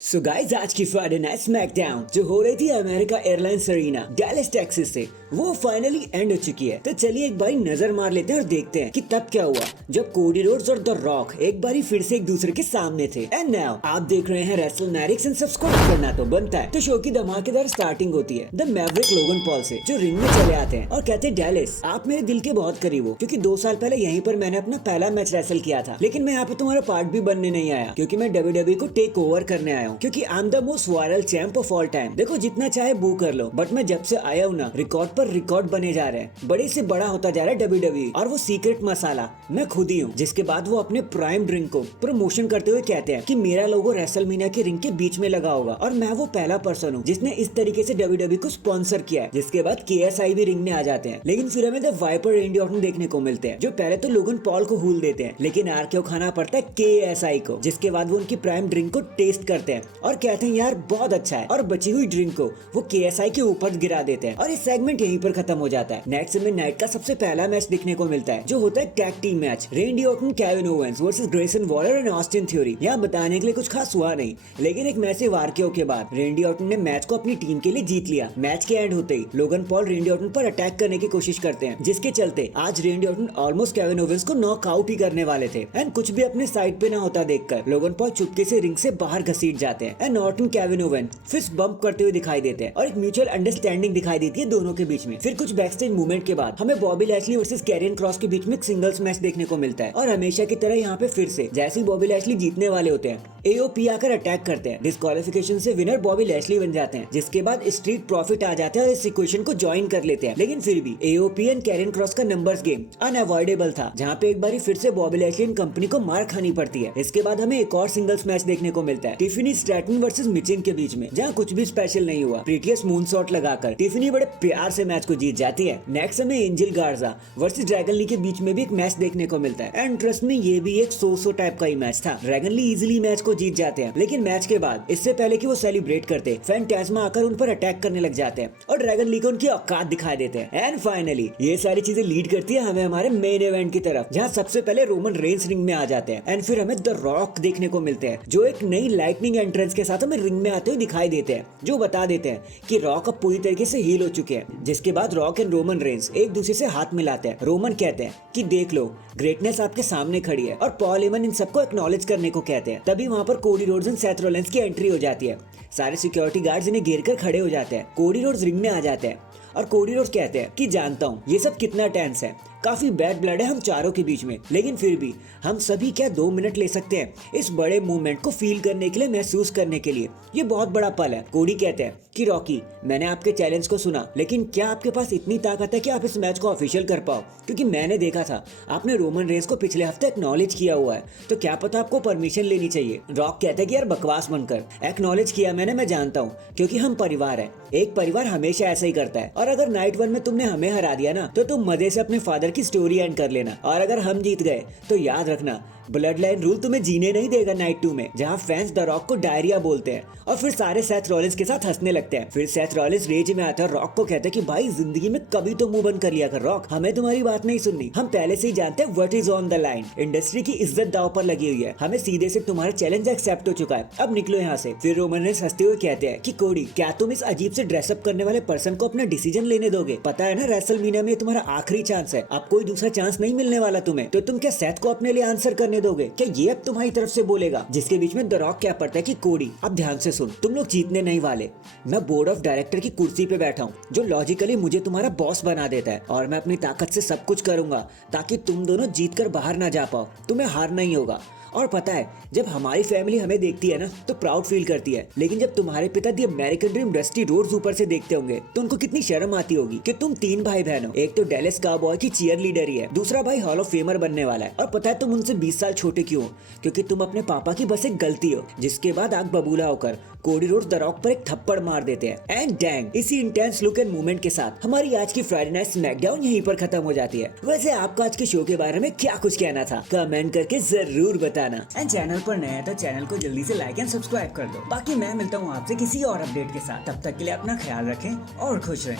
So guys आज की Friday night SmackDown जो हो रही थी America Airlines Arena Dallas Texas से वो फाइनली एंड हो चुकी है। तो चलिए एक बारी नजर मार लेते हैं और देखते हैं कि तब क्या हुआ जब कोडी रोड्स और द रॉक एक बारी फिर से एक दूसरे के सामने थे। एंड नाउ आप देख रहे हैं रेसलमैनिक्स एंड सब्सक्राइब करना तो बनता है। तो शो की धमाकेदार स्टार्टिंग होती है द मैवरिक लोगन पॉल से जो रिंग में चले आते हैं और कहते हैं डैलिस आप मेरे दिल के बहुत करीब हो, क्योंकि 2 साल पहले यहीं पर मैंने अपना पहला मैच रेसल किया था, लेकिन मैं यहाँ पे तुम्हारा पार्ट भी बनने नहीं आया क्योंकि मैं WWE को टेक ओवर करने आया हूँ, क्योंकि I am the most viral champ of all time. देखो जितना चाहे बू कर लो, बट मैं जब से आया हूँ ना रिकॉर्ड पर रिकॉर्ड बने जा रहे हैं, बड़े से बड़ा होता जा रहा है WWE और वो सीक्रेट मसाला मैं खुद ही हूँ। जिसके बाद वो अपने प्राइम ड्रिंक को प्रमोशन करते हुए कहते हैं कि मेरा लोगो रेसलमेनिया के रिंग के बीच में लगा होगा और मैं वो पहला पर्सन हूँ जिसने इस तरीके से WWE को स्पॉन्सर किया है। जिसके बाद KSI भी रिंग में आ जाते हैं, लेकिन फिर हमें द वाइपर रेंडी ऑर्टन देखने को मिलते हैं जो पहले तो लोगन पॉल को हूल देते हैं, लेकिन RKO खाना पड़ता है KSI को। जिसके बाद वो उनकी प्राइम ड्रिंक को टेस्ट करते हैं और कहते हैं यार बहुत अच्छा है, और बची हुई ड्रिंक को वो KSI के ऊपर गिरा देते हैं और इस सेगमेंट यहीं पर खत्म हो जाता है। नेक्स्ट में नाइट का सबसे पहला मैच देखने को मिलता है जो होता है tag team match रेंडी Orton Kevin Owens versus Grayson Waller and Austin theory. यहाँ बताने के लिए कुछ खास हुआ नहीं, लेकिन एक मैसिव RKO के बाद रेंडी ऑर्टन ने मैच को अपनी टीम के लिए जीत लिया। मैच के एंड होते ही लोगन पॉल रेंडी ऑर्टन पर अटैक करने की कोशिश करते हैं, जिसके चलते आज रेंडी ऑर्टन ऑलमोस्ट केविन ओवेंस को नॉकआउट ही करने वाले थे। एंड कुछ भी अपने साइड पे ना होता देखकर लोगन पॉल चुपके से रिंग से बाहर घसीट जाते हैं and Orton Kevin Owen fist bump करते हुए दिखाई देते हैं और एक म्यूचुअल अंडरस्टैंडिंग दिखाई देती है दोनों के बीच में। फिर कुछ बैकस्टेज मूवमेंट के बाद हमें Bobby Lashley versus Carrion Cross के बीच में एक सिंगल्स मैच देखने को मिलता है और हमेशा की तरह यहाँ पे फिर से जैसे ही बॉबी लैशली जीतने वाले होते हैं AOP आकर अटैक करते हैं। डिस्क्वालिफिकेशन से विनर बॉबी लैशली बन जाते हैं, जिसके बाद स्ट्रीट प्रॉफिट आ जाते हैं और इस इक्वेशन को ज्वाइन कर लेते हैं। लेकिन फिर भी AOP एंड कैरियन क्रॉस का नंबर्स गेम अनअवॉइडेबल था, जहाँ पे एक बारी फिर से बॉबी लैशली एंड कंपनी को मार खानी पड़ती है। इसके बाद हमें एक और सिंगल्स मैच देखने को मिलता है टिफिनी स्ट्रैटन वर्सेस मिचिन के बीच में, जहाँ कुछ भी स्पेशल नहीं हुआ। प्रीटियस मूनसॉट लगाकर टिफिनी बड़े प्यार से मैच को जीत जाती है। नेक्स्ट हमें एंजल गार्जा वर्सेस ड्रैगन ली के बीच में भी एक मैच देखने को मिलता है एंड ट्रस्ट में ये भी एक सो टाइप का ही मैच था। ड्रैगन ली इजीली मैच को जीत जाते हैं, लेकिन मैच के बाद इससे पहले कि वो सेलिब्रेट करते फैंटास्मा आकर उन पर अटैक करने लग जाते हैं और ड्रैगन ली को उनकी औकात दिखा देते हैं। एंड फाइनली ये सारी चीजें लीड करती है हमें हमारे मेन इवेंट की तरफ, जहाँ सबसे पहले रोमन रेंस रिंग में आ जाते हैं एंड फिर हमें द रॉक देखने को मिलते हैं जो एक नई लाइटनिंग एंट्रेंस के साथ हमें रिंग में आते हुए दिखाई देते हैं, जो बता देते हैं कि रॉक अब पूरी तरीके से हील हो चुके हैं। जिसके बाद रॉक एंड रोमन रेंस एक दूसरे से हाथ मिलाते हैं। रोमन कहते हैं कि देख लो ग्रेटनेस आपके सामने खड़ी है, और पॉल हेमन इन सबको एक्नॉलेज करने को कहते हैं। तभी वहाँ पर Cody Rhodes and Seth Rollins की एंट्री हो जाती है। सारे सिक्योरिटी गार्ड्स इन्हें घेर कर खड़े हो जाते हैं। कोडी रोड्स रिंग में आ जाते हैं और कोडी रोड्स कहते हैं कि जानता हूँ ये सब कितना टेंस है, काफी बैड ब्लड है हम चारों के बीच में, लेकिन फिर भी हम सभी क्या 2 मिनट ले सकते हैं इस बड़े मूवमेंट को फील करने के लिए, महसूस करने के लिए। ये बहुत बड़ा पल है। कोडी कहते हैं कि रॉकी मैंने आपके चैलेंज को सुना, लेकिन क्या आपके पास इतनी ताकत है कि आप इस मैच को ऑफिशियल कर पाओ? क्योंकि मैंने देखा था आपने रोमन रेंस को पिछले हफ्ते एक्नॉलेज किया हुआ है, तो क्या पता आपको परमिशन लेनी चाहिए। रॉक कहता है कि यार बकवास बनकर एक्नॉलेज किया मैंने, मैं जानता हूँ क्योंकि हम परिवार है, एक परिवार हमेशा ऐसा ही करता है। और अगर नाइट 1 में तुमने हमें हरा दिया ना तो तुम मजे से अपने फादर की स्टोरी एंड कर लेना, और अगर हम जीत गए तो याद रखना ब्लड लाइन रूल तुम्हें जीने नहीं देगा नाइट 2 में, जहाँ फैंस द रॉक को डायरिया बोलते हैं और फिर सारे सेथ रॉलिंस के साथ हंसने लगते हैं। फिर सेथ रॉलिंस रेज में आता है, रॉक को कहता है कि भाई जिंदगी में कभी तो मुंह बंद कर लिया कर रॉक, हमें तुम्हारी बात नहीं सुननी, हम पहले से ही जानते हैं what is on the line. Industry की इज्जत दांव पर लगी हुई है, हमें सीधे से तुम्हारा चैलेंज एक्सेप्ट हो चुका है, अब निकलो यहाँ से। फिर रोमन रेंस हंसते हुए कहते हैं कि कोडी क्या तुम इस अजीब से ड्रेसअप करने वाले पर्सन को अपना डिसीजन लेने दोगे? पता है ना रेसलमेनिया में तुम्हारा आखिरी चांस है, अब कोई दूसरा चांस नहीं मिलने वाला तुम्हें, तो तुम क्या सेथ को अपने लिए आंसर करने दोगे? क्या ये तुम्हारी तरफ से बोलेगा? जिसके बीच में द रॉक क्या पड़ता है कि कोडी अब ध्यान से सुन, तुम लोग जीतने नहीं वाले, मैं बोर्ड ऑफ डायरेक्टर की कुर्सी पे बैठा हूँ जो लॉजिकली मुझे तुम्हारा बॉस बना देता है, और मैं अपनी ताकत से सब कुछ करूंगा ताकि तुम दोनों जीत कर बाहर ना जा पाओ, तुम्हें हार नहीं होगा। और पता है जब हमारी फैमिली हमें देखती है ना तो प्राउड फील करती है, लेकिन जब तुम्हारे पिता दी अमेरिकन ड्रीम डस्टी रोड्स ऊपर से देखते होंगे तो उनको कितनी शर्म आती होगी कि तुम 3 भाई बहन हो। एक तो डैलस काउबॉय की चीयर लीडर ही है, दूसरा भाई हॉल ऑफ फेमर बनने वाला है, और पता है तुम उनसे 20 साल छोटे क्यों हो? क्योंकि तुम अपने पापा की बस एक गलती हो। जिसके बाद आग बबूला होकर कोडी रोड्स द रॉक पर एक थप्पड़ मार देते हैं एंड डैंग। इसी इंटेंस लुक एंड मूवमेंट के साथ हमारी आज की फ्राइडे नाइट स्मैकडाउन यहीं पर खत्म हो जाती है। वैसे आपका आज के शो के बारे में क्या कुछ कहना था कमेंट करके जरूर बताना, एंड चैनल पर नया है तो चैनल को जल्दी से लाइक एंड सब्सक्राइब कर दो। बाकी मैं मिलता हूँ आपसे किसी और अपडेट के साथ, तब तक के लिए अपना ख्याल रखें और खुश रहें।